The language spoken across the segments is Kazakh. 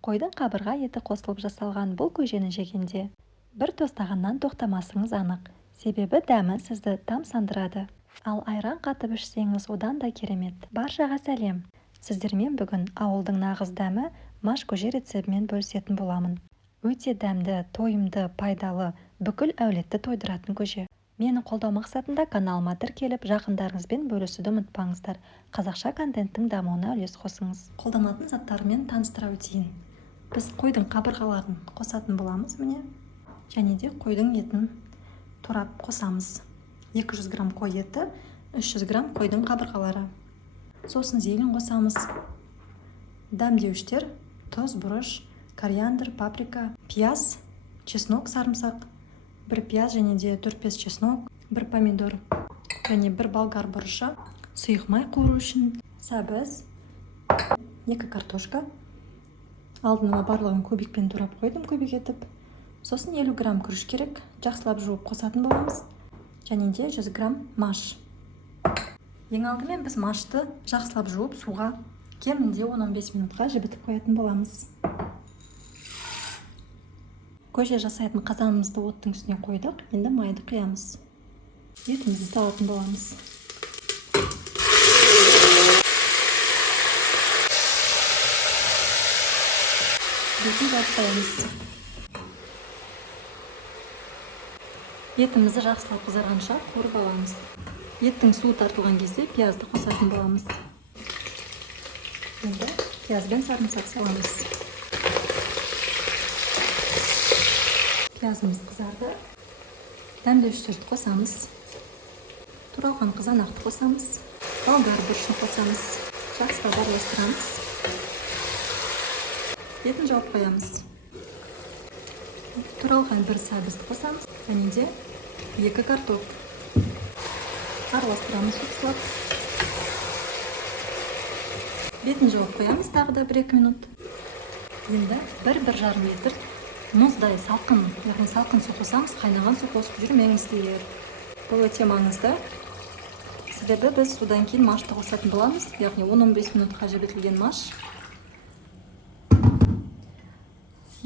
Қойдың қабырға еті қосылып жасалған бұл көжені жегенде бір тостағаннан тоқтамасыңыз анық, себебі дәмі сізді тамсандырады. Ал айран қатып ішсеңіз одан да керемет. Баршаға сәлем. Сіздермен бүгін ауылдың нағыз дәмі маш көже рецебімен бөлісетін боламын. Өте дәмді, тойымды, пайдалы, бүкіл әулетті тойдыратын көже. Мені қолдау мақсатында каналыма тіркеліп, жақындарыңызбен бөлісуді ұмытпаңыздар. Қазақша контенттің дамуына үлес қосыңыз. Қолданатын заттарымен таныстыра өтейін. Біз қойдың қабырғаларын қосатын боламыз, міне. Және де қойдың етін турап қосамыз. 200 грамм қой еті, 300 грамм қойдың қабырғалары. Сосын зелень қосамыз. Дәмдеуіштер: тұз, бұрыш, кориандр, паприка, пияз, чеснок, сарымсақ, 1 пияз және де 4-5 чеснок, 1 помидор және 1 болгар бұрышы, сұйық май қуыру үшін сәбіз, 2 картошка. Алдын-ала барлығын көбікпен турап қойдым, көбік етіп. Сосын 50 грамм күріш керек, жақсылап жуып қосатын боламыз. Және де 100 грамм маш. Ең алдымен біз машты жақсылап жуып суға кемінде 10-15 минутқа жібітіп қоятын боламыз. Көже жасайтын қазанымызды оттың үстіне қойдық, енді майды құямыз. Етімізді салатын боламыз. Бетін жауып қоямыз. Етімізді жақсылап қызарғанша қуырып аламыз. Еттің суы тартылған кезде пиязды қосатын боламыз. Енді пияз бен сарымсақ саламыз. Пиязымыз қызарды. Дәмдеуіштерді қосамыз. Туралған қызанақты қосамыз. Болгар бұрышын қосамыз. Жақсылап араластырамыз. Етін жауып қоямыз. Туралған 1 сәбізді қосамыз. Және де 2 картоп. Араластырамыз жақсылап. Бетін жауып қоямыз тағы да 1-2 минут. Енді 1-1,5 литр мұздай салқын, яғни салқын су қосамыз, қайнаған су қосып жүрмеңіздер. Бұл өте маңызды. Себебі біз судан кейін машты қосатын боламыз, яғни 10-15 минутқа жібітілген маш.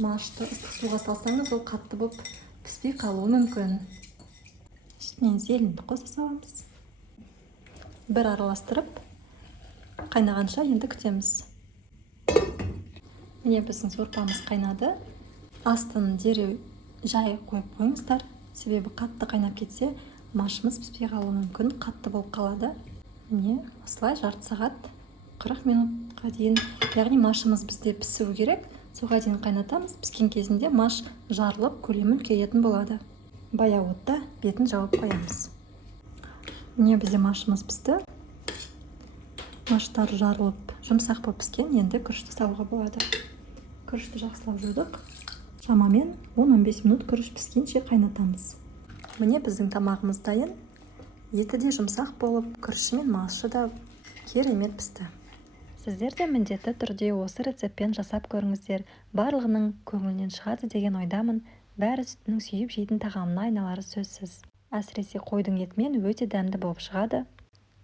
Машты ыстық суға салсаңыз, ол қатты болып піспей қалуы мүмкін. Үстінен зеленьді қоса саламыз. Бір араластырып, қайнағанша енді күтеміз. Міне біздің сорпамыз қайнады. Астын дереу жай қойып қойыңыздар. Себебі қатты қайнап кетсе, машымыз піспей қалуы мүмкін, қатты болып қалады. Міне осылай жарты сағат 40 минутқа дейін, яғни машымыз бізде пісуі керек. Суға дейін қайнатамыз. Піскен кезінде маш жарылып, көлемі үлкейетін болады. Баяу отта бетін жауып қоямыз. Міне бізде машымыз пісті. Маштар жарылып, жұмсақ болып піскен. Енді күрішті салуға болады. Күрішті жақсылап жудық. Шамамен 10-15 минут күріш піскенше қайнатамыз. Міне біздің тамағымыз дайын. Еті де жұмсақ болып, күріші мен машы да керемет пісті. Сіздер де міндетті түрде осы рецептпен жасап көріңіздер. Барлығының көңілінен шығады деген ойдамын. Бәрі сүтінің сүйіп жейтін тағамына айналары сөзсіз. Әсіресе қойдың етімен өте дәмді болып шығады.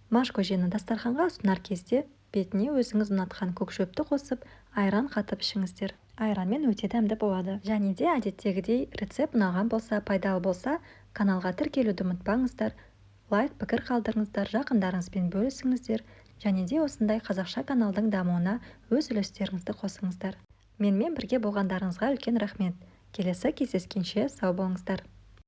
Маш көжені дастарханға ұсынар кезде бетіне өзіңіз ұнатқан көк шөпті қосып, айран қатып ішіңіздер. Айранмен өте дәмді болады. Және де әдеттегідей рецепт ұнаған болса, пайдалы болса, каналға тіркелуді ұмытпаңыздар. Лайк, пікір қалдырыңыздар, жақындарыңызбен бөлісіңіздер. Және де осындай қазақша каналдың дамуына өз үлестеріңізді қосыңыздар. Менімен бірге болғандарыңызға үлкен рахмет. Келесі кездескенше сау болыңыздар.